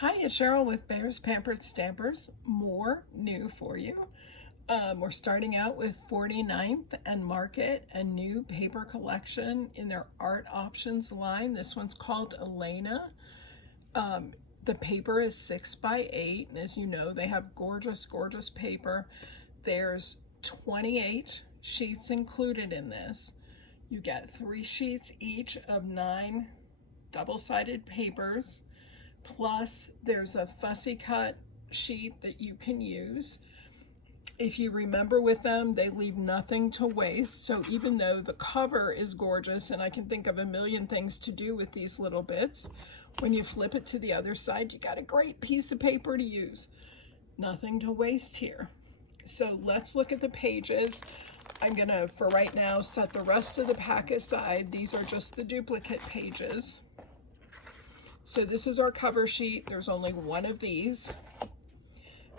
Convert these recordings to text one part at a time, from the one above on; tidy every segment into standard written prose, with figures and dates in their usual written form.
Hi, it's Cheryl with Bears Pampered Stampers. More new for you. We're starting out with 49th and Market, a new paper collection in their art options line. This one's called Elena. The paper is 6x8, and as you know, they have gorgeous, gorgeous paper. There's 28 sheets included in this. You get 3 sheets each of 9 double-sided papers. Plus, there's a fussy cut sheet that you can use. If you remember with them, they leave nothing to waste. So even though the cover is gorgeous, and I can think of a million things to do with these little bits, when you flip it to the other side, you got a great piece of paper to use. Nothing to waste here. So let's look at the pages. I'm gonna, for right now, set the rest of the pack aside. These are just the duplicate pages. So this is our cover sheet. There's only one of these.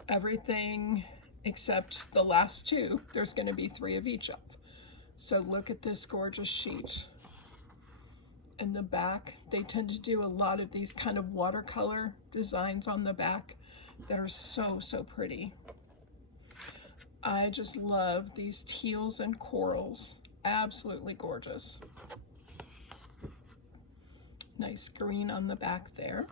Everything except the last two, there's going to be 3 of each of. So look at this gorgeous sheet. In the back, they tend to do a lot of these kind of watercolor designs on the back that are so, so pretty. I just love these teals and corals. Absolutely gorgeous. Nice green on the back there.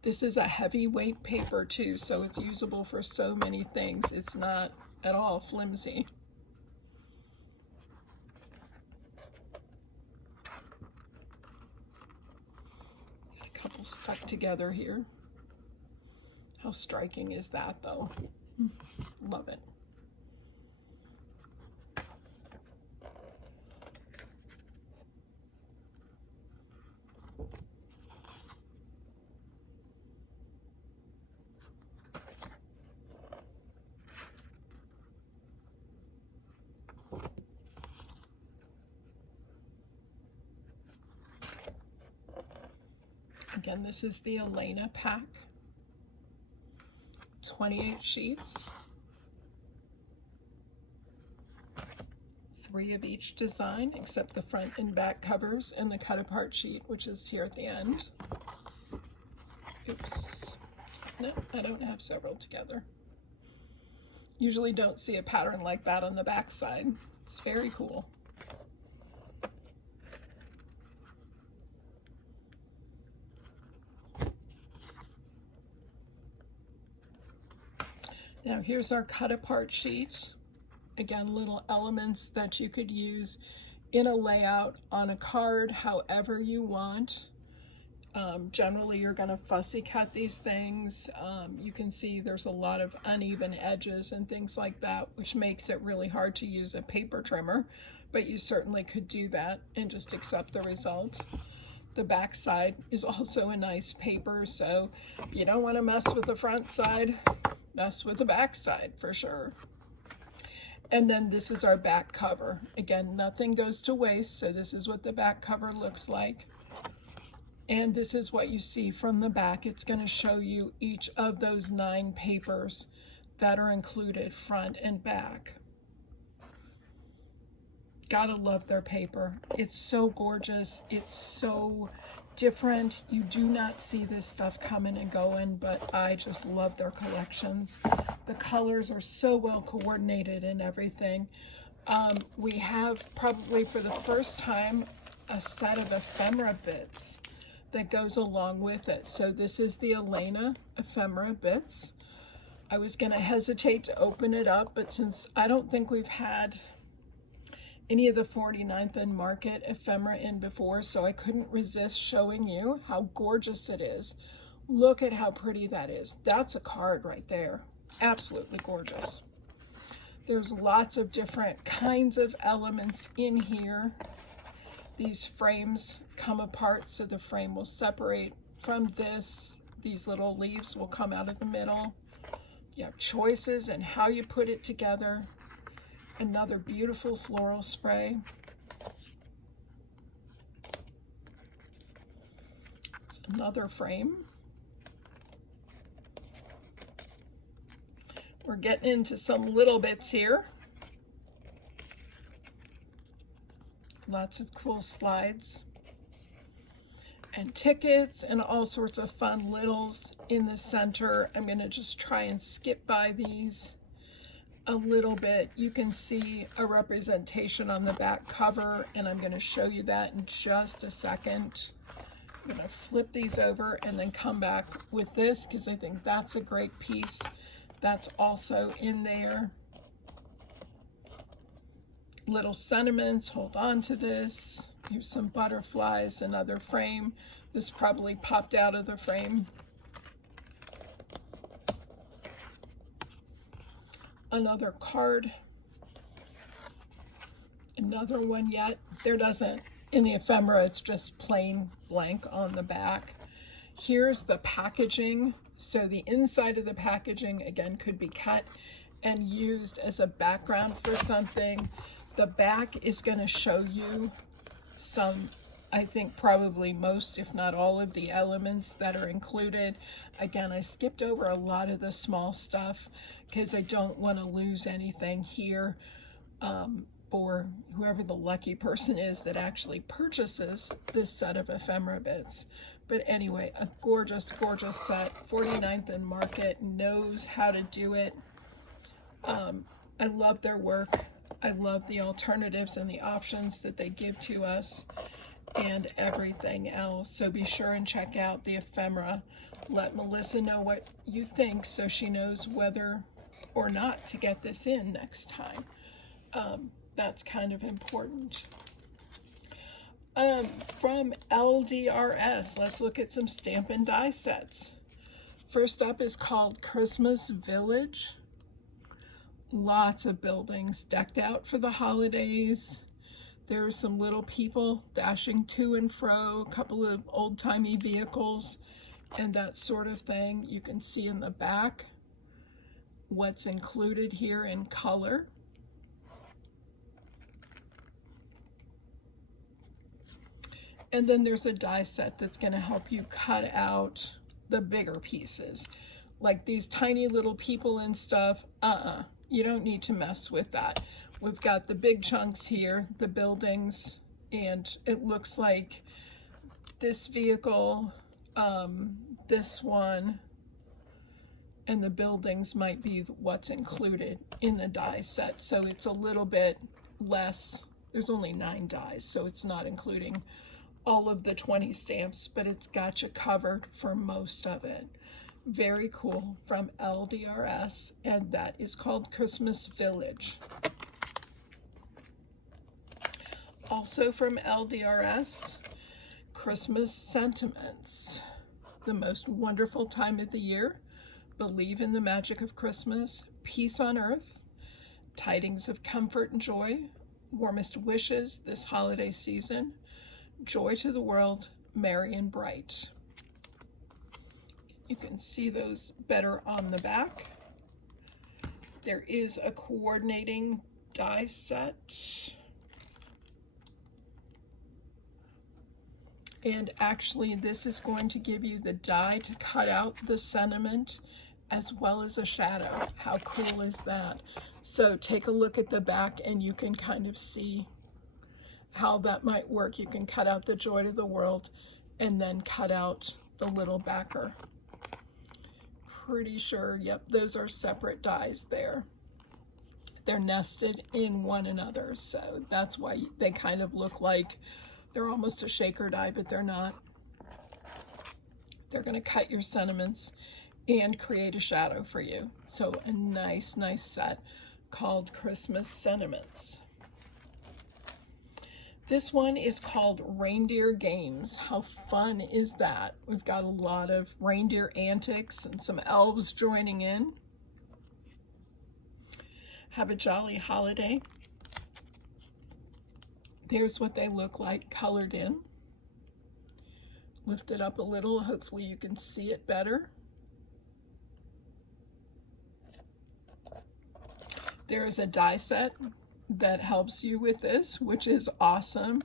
This is a heavyweight paper too, so it's usable for so many things. It's not at all flimsy. Got a couple stuck together here. How striking is that though? Love it. Again, this is the Elena pack. 28 sheets. 3 of each design, except the front and back covers and the cut apart sheet, which is here at the end. Oops. No, I don't have several together. Usually don't see a pattern like that on the back side. It's very cool. Now here's our cut apart sheet. Again, little elements that you could use in a layout on a card however you want. Generally you're going to fussy cut these things. You can see there's a lot of uneven edges and things like that, which makes it really hard to use a paper trimmer, but you certainly could do that and just accept the result. The back side is also a nice paper, so if you don't want to mess with the front side, mess with the back side for sure. And then this is our back cover. Again, nothing goes to waste, so this is what the back cover looks like. And this is what you see from the back. It's going to show you each of those 9 papers that are included, front and back. Gotta love their paper. It's so gorgeous. It's so different. You do not see this stuff coming and going, but I just love their collections. The colors are so well coordinated and everything. We have probably for the first time a set of ephemera bits that goes along with it. So this is the Elena ephemera bits. I was going to hesitate to open it up, but since I don't think we've had any of the 49th and Market ephemera in before, so I couldn't resist showing you how gorgeous it is. Look at how pretty that is. That's a card right there. Absolutely gorgeous. There's lots of different kinds of elements in here. These frames come apart, so the frame will separate from this. These little leaves will come out of the middle. You have choices and how you put it together. Another beautiful floral spray. It's another frame. We're getting into some little bits here. lots of cool slides and tickets and all sorts of fun littles in the center. I'm going to just try and skip by these a little bit. You can see a representation on the back cover, and I'm going to show you that in just a second. I'm going to flip these over and then come back with this because I think that's a great piece. That's also in there. Little sentiments, hold on to this. Here's some butterflies, another frame. This probably popped out of the frame. Another card, another one yet. There doesn't, in the ephemera, it's just plain blank on the back. Here's the packaging. So the inside of the packaging, again, could be cut and used as a background for something. The back is going to show you some, I think probably most, if not all, of the elements that are included. Again, I skipped over a lot of the small stuff because I don't want to lose anything here for whoever the lucky person is that actually purchases this set of ephemera bits. But anyway, a gorgeous, gorgeous set. 49th and Market knows how to do it. I love their work. I love the alternatives and the options that they give to us and everything else. So be sure and check out the ephemera. Let Melissa know what you think so she knows whether or not to get this in next time. That's kind of important. From LDRS, let's look at some stamp and die sets. First up is called Christmas Village. Lots of buildings decked out for the holidays. There's some little people dashing to and fro, a couple of old-timey vehicles, and that sort of thing. You can see in the back what's included here in color. And then there's a die set that's going to help you cut out the bigger pieces. Like these tiny little people and stuff, you don't need to mess with that. We've got the big chunks here, the buildings, and it looks like this vehicle, this one, and the buildings might be what's included in the die set. So it's a little bit less. There's only 9 dies, so it's not including all of the 20 stamps, but it's got you covered for most of it. Very cool, from LDRS, and that is called Christmas Village. Also from LDRS, Christmas Sentiments. The most wonderful time of the year. Believe in the magic of Christmas. Peace on earth. Tidings of comfort and joy. Warmest wishes this holiday season. Joy to the world, merry and bright. You can see those better on the back. There is a coordinating die set. And actually, this is going to give you the die to cut out the sentiment as well as a shadow. How cool is that? So take a look at the back and you can kind of see how that might work. You can cut out the joy to the world and then cut out the little backer. Pretty sure, yep, those are separate dies there. They're nested in one another, so that's why they kind of look like they're almost a shaker die, but they're not. They're going to cut your sentiments and create a shadow for you. So a nice, nice set called Christmas Sentiments. This one is called Reindeer Games. How fun is that? We've got a lot of reindeer antics and some elves joining in. Have a jolly holiday. There's what they look like colored in. Lift it up a little. Hopefully you can see it better. There is a die set that helps you with this, which is awesome.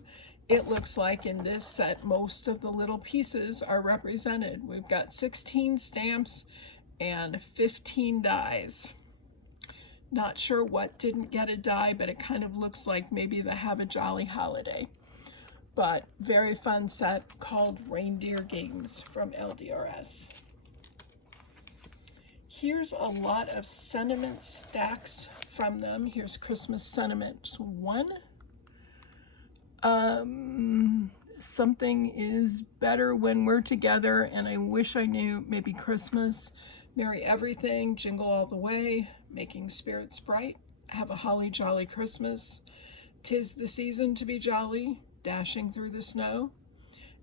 It looks like in this set, most of the little pieces are represented. We've got 16 stamps and 15 dies. Not sure what didn't get a die, but it kind of looks like maybe the Have a Jolly Holiday. but very fun set called Reindeer Games from LDRS. Here's a lot of sentiment stacks from them. Here's Christmas Sentiments 1. Something is better when we're together, and I wish I knew, maybe Christmas. Merry everything, jingle all the way, making spirits bright. Have a holly jolly Christmas. 'Tis the season to be jolly, dashing through the snow.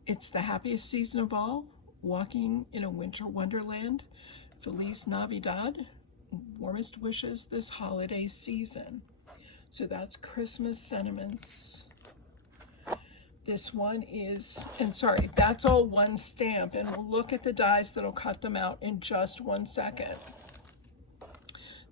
It's the happiest season of all, walking in a winter wonderland. Feliz Navidad, warmest wishes this holiday season. So that's Christmas Sentiments. This one is, and sorry, that's all one stamp, and we'll look at the dies that'll cut them out in just 1 second.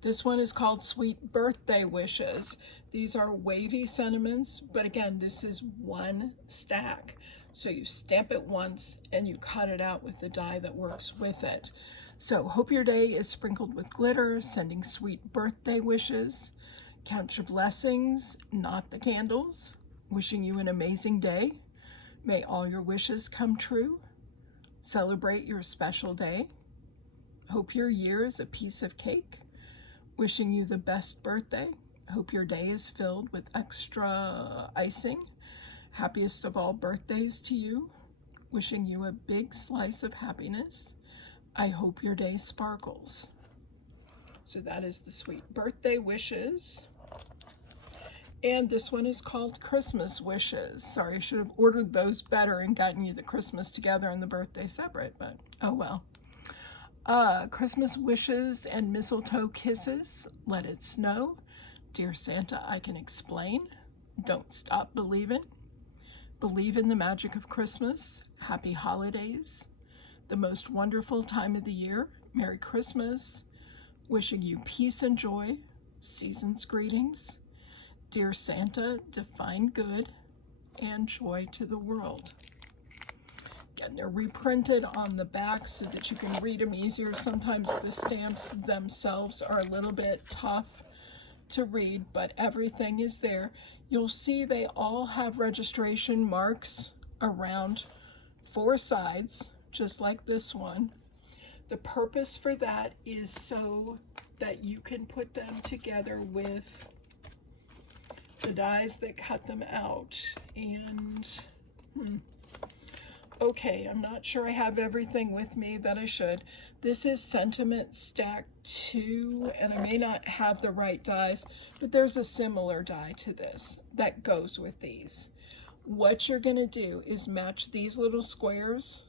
This one is called Sweet Birthday Wishes. These are wavy sentiments, but again, this is one stack. So you stamp it once and you cut it out with the die that works with it. So hope your day is sprinkled with glitter, sending sweet birthday wishes. Count your blessings, not the candles. Wishing you an amazing day. May all your wishes come true. Celebrate your special day. Hope your year is a piece of cake. Wishing you the best birthday. Hope your day is filled with extra icing. Happiest of all birthdays to you. Wishing you a big slice of happiness. I hope your day sparkles. So that is the Sweet Birthday Wishes. And this one is called Christmas Wishes. Sorry, I should have ordered those better and gotten you the Christmas together and the birthday separate, but oh well. Christmas Wishes and Mistletoe Kisses. Let it snow. Dear Santa, I can explain. Don't stop believing. Believe in the magic of Christmas. Happy holidays. The most wonderful time of the year. Merry Christmas. Wishing you peace and joy. Season's greetings. Dear Santa, define good and joy to the world. Again, they're reprinted on the back so that you can read them easier. Sometimes the stamps themselves are a little bit tough to read, but everything is there. You'll see they all have registration marks around 4 sides, just like this one. The purpose for that is so that you can put them together with the dies that cut them out. And okay, I'm not sure I have everything with me that I should. This is Sentiment Stack 2, and I may not have the right dies, but there's a similar die to this that goes with these. What you're going to do is match these little squares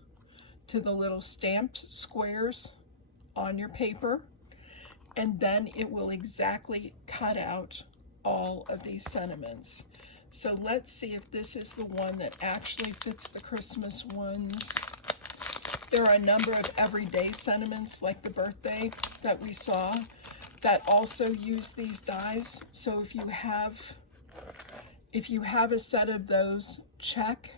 to the little stamped squares on your paper, and then it will exactly cut out all of these sentiments. So let's see if this is the one that actually fits the Christmas ones. There are a number of everyday sentiments like the birthday that we saw that also use these dies. So if you have a set of those, check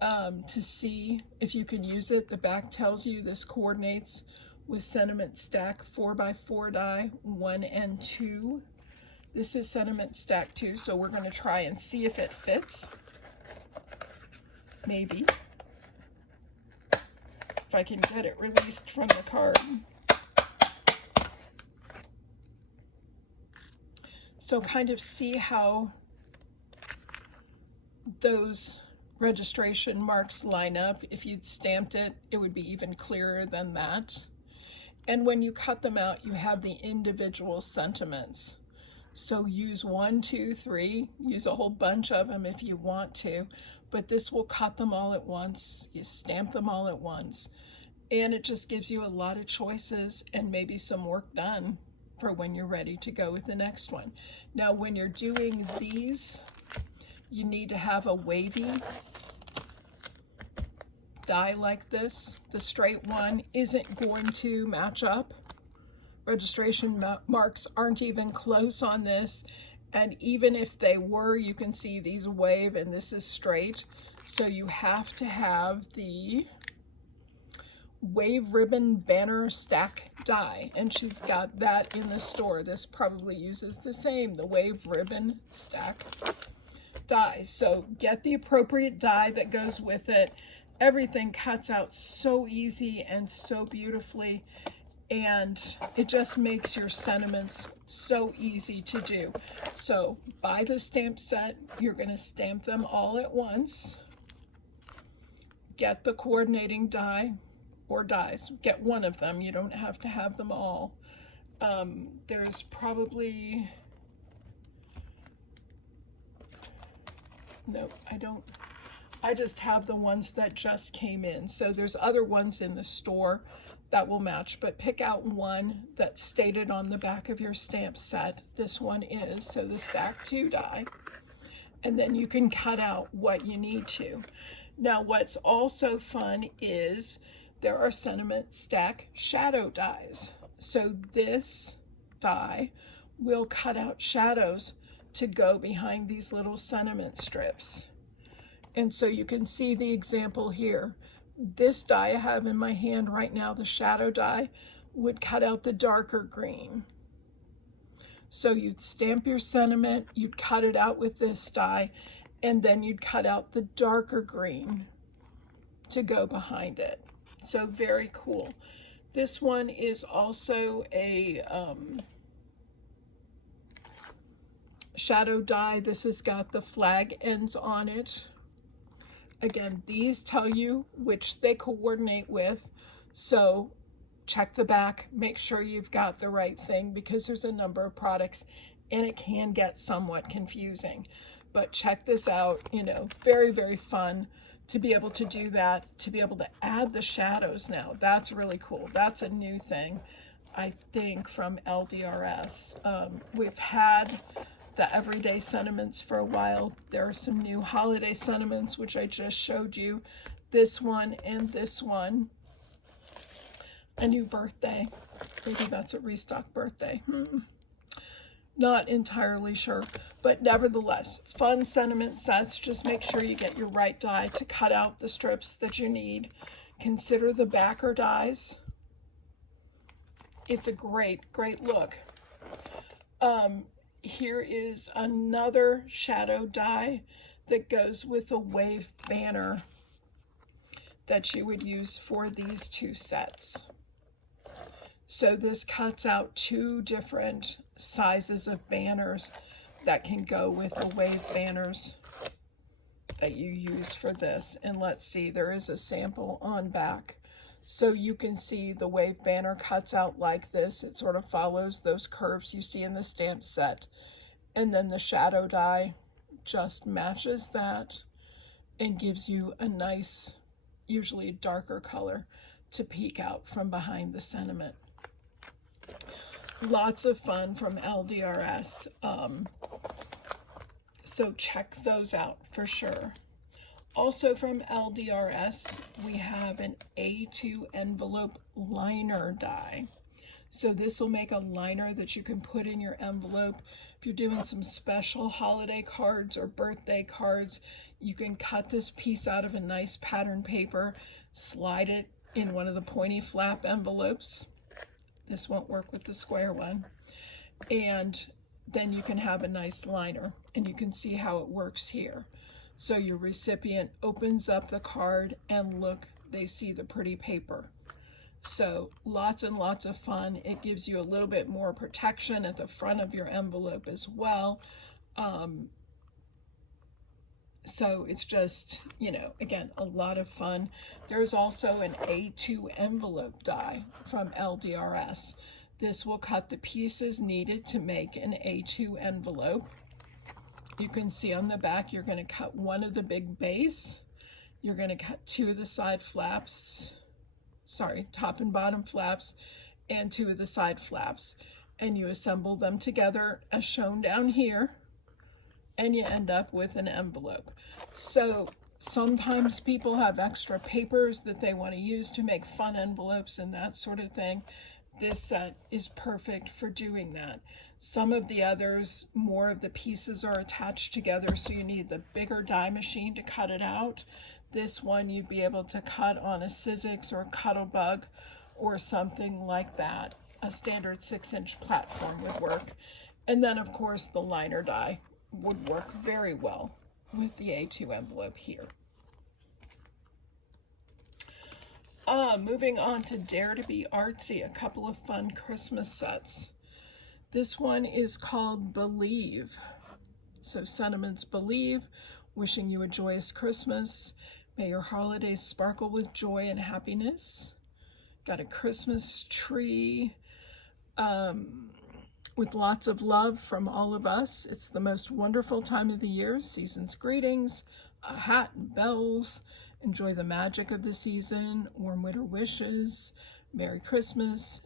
to see if you can use it. The back tells you this coordinates with Sentiment Stack 4x4 die 1 and 2. This is Sentiment Stack 2, so we're going to try and see if it fits. Maybe. If I can get it released from the card. So kind of see how those registration marks line up. If you'd stamped it, it would be even clearer than that. And when you cut them out, you have the individual sentiments. So use 1, 2, 3, use a whole bunch of them if you want to, but this will cut them all at once. You stamp them all at once, and it just gives you a lot of choices and maybe some work done for when you're ready to go with the next one. Now, when you're doing these, you need to have a wavy die like this. The straight one isn't going to match up. Registration marks aren't even close on this, and even if they were, you can see these wave and this is straight. So you have to have the wave ribbon banner stack die, and she's got that in the store. This probably uses the same, the wave ribbon stack die. So get the appropriate die that goes with it. Everything cuts out so easy and so beautifully, and it just makes your sentiments so easy to do. So buy the stamp set. You're going to stamp them all at once. Get the coordinating die or dies. Get one of them. You don't have to have them all. There's probably, no, I don't. I just have the ones that just came in. So there's other ones in the store that will match, but pick out one that's stated on the back of your stamp set. This one is, so the stack 2 die. And then you can cut out what you need to. Now what's also fun is there are sentiment stack shadow dies. So this die will cut out shadows to go behind these little sentiment strips. And so you can see the example here. This die I have in my hand right now, the shadow die, would cut out the darker green. So you'd stamp your sentiment, you'd cut it out with this die, and then you'd cut out the darker green to go behind it. So very cool. This one is also a shadow die. This has got the flag ends on it. Again, these tell you which they coordinate with, so check the back, make sure you've got the right thing, because there's a number of products and it can get somewhat confusing. But check this out, you know, very, very fun to be able to do that, to be able to add the shadows now. That's really cool. That's a new thing, I think, from LDRS. We've had the everyday sentiments for a while. There are some new holiday sentiments, which I just showed you. This one and this one. A new birthday. Maybe that's a restock birthday. Not entirely sure. But nevertheless, fun sentiment sets. Just make sure you get your right die to cut out the strips that you need. Consider the backer dies. It's a great, great look. Here is another shadow die that goes with a wave banner that you would use for these 2 sets. So this cuts out 2 different sizes of banners that can go with the wave banners that you use for this. And let's see, there is a sample on back. So you can see the wave banner cuts out like this. It sort of follows those curves you see in the stamp set. And then the shadow die just matches that and gives you a nice, usually a darker color to peek out from behind the sentiment. Lots of fun from LDRS. So check those out for sure. Also from LDRS, we have an A2 envelope liner die. So this will make a liner that you can put in your envelope. If you're doing some special holiday cards or birthday cards, you can cut this piece out of a nice pattern paper, slide it in one of the pointy flap envelopes. This won't work with the square one. And then you can have a nice liner, and you can see how it works here. So your recipient opens up the card and look, they see the pretty paper. So lots and lots of fun. It gives you a little bit more protection at the front of your envelope as well. So it's just, you know, again, a lot of fun. There's also an A2 envelope die from LDRS. This will cut the pieces needed to make an A2 envelope. You can see on the back, you're going to cut one of the big base. You're going to cut 2 of the side flaps, top and bottom flaps, and 2 of the side flaps. And you assemble them together as shown down here, and you end up with an envelope. So sometimes people have extra papers that they want to use to make fun envelopes and that sort of thing. This set is perfect for doing that. Some of the others, more of the pieces are attached together, so you need the bigger die machine to cut it out. This one you'd be able to cut on a Sizzix or a Cuttlebug or something like that. A standard 6-inch platform would work. And then of course the liner die would work very well with the A2 envelope here. Moving on to Dare to Be Artsy, a couple of fun Christmas sets. This one is called Believe. So sentiments: believe, wishing you a joyous Christmas. May your holidays sparkle with joy and happiness. Got a Christmas tree with lots of love from all of us. It's the most wonderful time of the year. Season's greetings, a hat and bells. Enjoy the magic of the season. Warm winter wishes. Merry Christmas,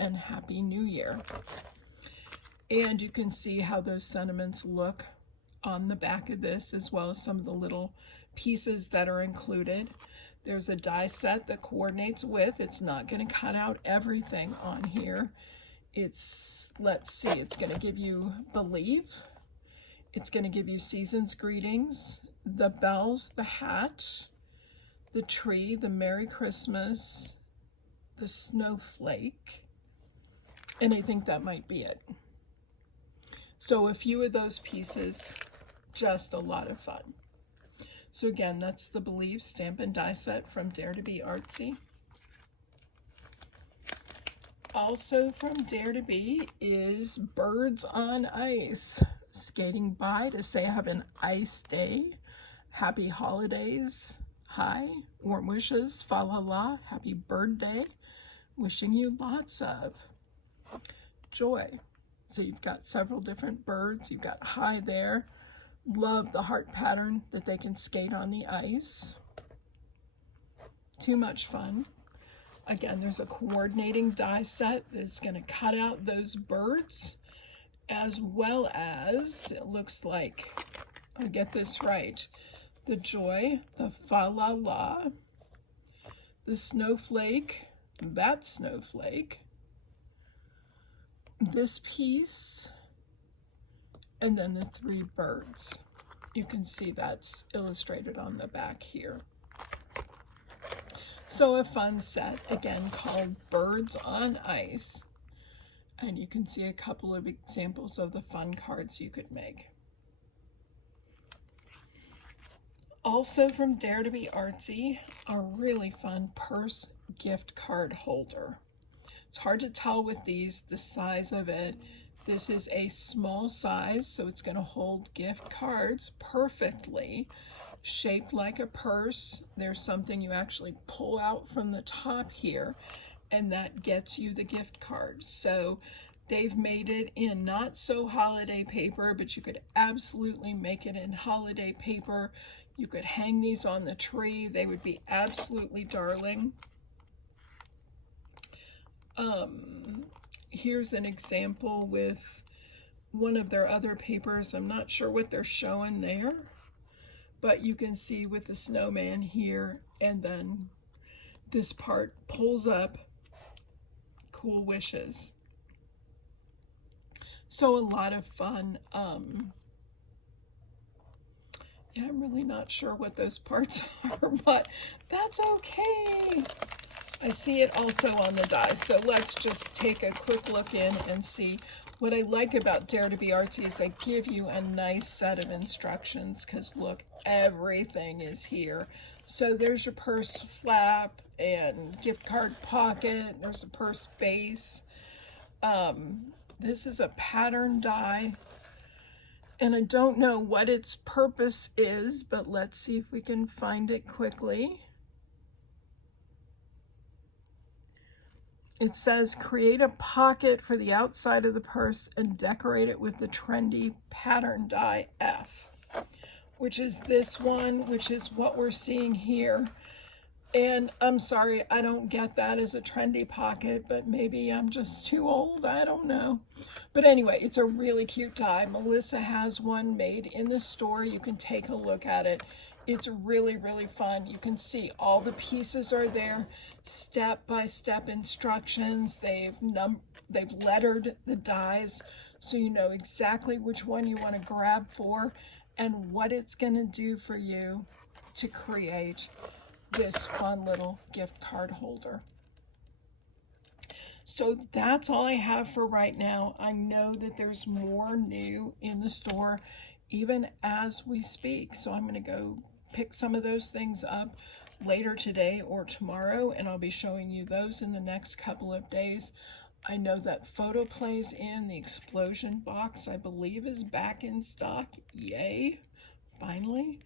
and Happy New Year. And you can see how those sentiments look on the back of this, as well as some of the little pieces that are included. There's a die set that coordinates with. It's not going to cut out everything on here. It's, let's see, it's going to give you Believe. It's going to give you Season's Greetings, the bells, the hat, the tree, the Merry Christmas, the snowflake, and I think that might be it. So a few of those pieces, just a lot of fun. So again, that's the Believe stamp and die set from Dare to Be Artsy. Also from Dare to Be is Birds on Ice. Skating by to say have an ice day. Happy holidays. Hi. Warm wishes. Fa la la. Happy bird day. Wishing you lots of joy. So you've got several different birds. You've got hi there. Love the heart pattern that they can skate on the ice. Too much fun. Again, there's a coordinating die set that's going to cut out those birds, as well as, it looks like, I'll get this right, the joy, the fa la la, the snowflake, that snowflake, this piece, and then the three birds. You can see that's illustrated on the back here. So a fun set, again, called Birds on Ice. And you can see a couple of examples of the fun cards you could make. Also from Dare to Be Artsy, a really fun purse gift card holder. It's hard to tell with these, the size of it. This is a small size, so it's going to hold gift cards perfectly. Shaped like a purse. There's something you actually pull out from the top here, and that gets you the gift card. So they've made it in not so holiday paper, but you could absolutely make it in holiday paper. You could hang these on the tree. They would be absolutely darling. Here's an example with one of their other papers. I'm not sure what they're showing there, but you can see with the snowman here, and then this part pulls up. Cool wishes. So a lot of fun. Yeah, I'm really not sure what those parts are, but that's okay. I see it also on the die. So let's just take a quick look in and see. What I like about Dare to Be Artsy is they give you a nice set of instructions, because look, everything is here. So there's your purse flap and gift card pocket. There's a purse base. This is a pattern die, and I don't know what its purpose is, but let's see if we can find it quickly. It says, create a pocket for the outside of the purse and decorate it with the trendy pattern die F, which is this one, which is what we're seeing here. And I'm sorry, I don't get that as a trendy pocket, but maybe I'm just too old, I don't know. But anyway, it's a really cute die. Melissa has one made in the store. You can take a look at it. It's really, really fun. You can see all the pieces are there, step-by-step instructions. They've lettered the dies, so you know exactly which one you want to grab for and what it's going to do for you to create this fun little gift card holder. So that's all I have for right now. I know that there's more new in the store. even as we speak. So I'm going to go pick some of those things up later today or tomorrow, and I'll be showing you those in the next couple of days. I know that Photo Plays In, the explosion box, I believe is back in stock. Yay, finally.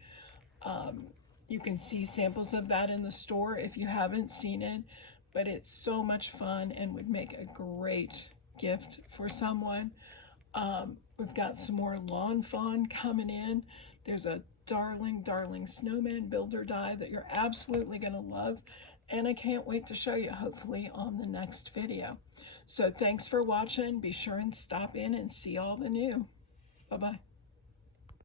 You can see samples of that in the store if you haven't seen it, but it's so much fun and would make a great gift for someone. We've got some more Lawn Fawn coming in. There's a darling, darling snowman builder die that you're absolutely going to love, and I can't wait to show you, hopefully, on the next video. So thanks for watching. Be sure and stop in and see all the new. Bye-bye.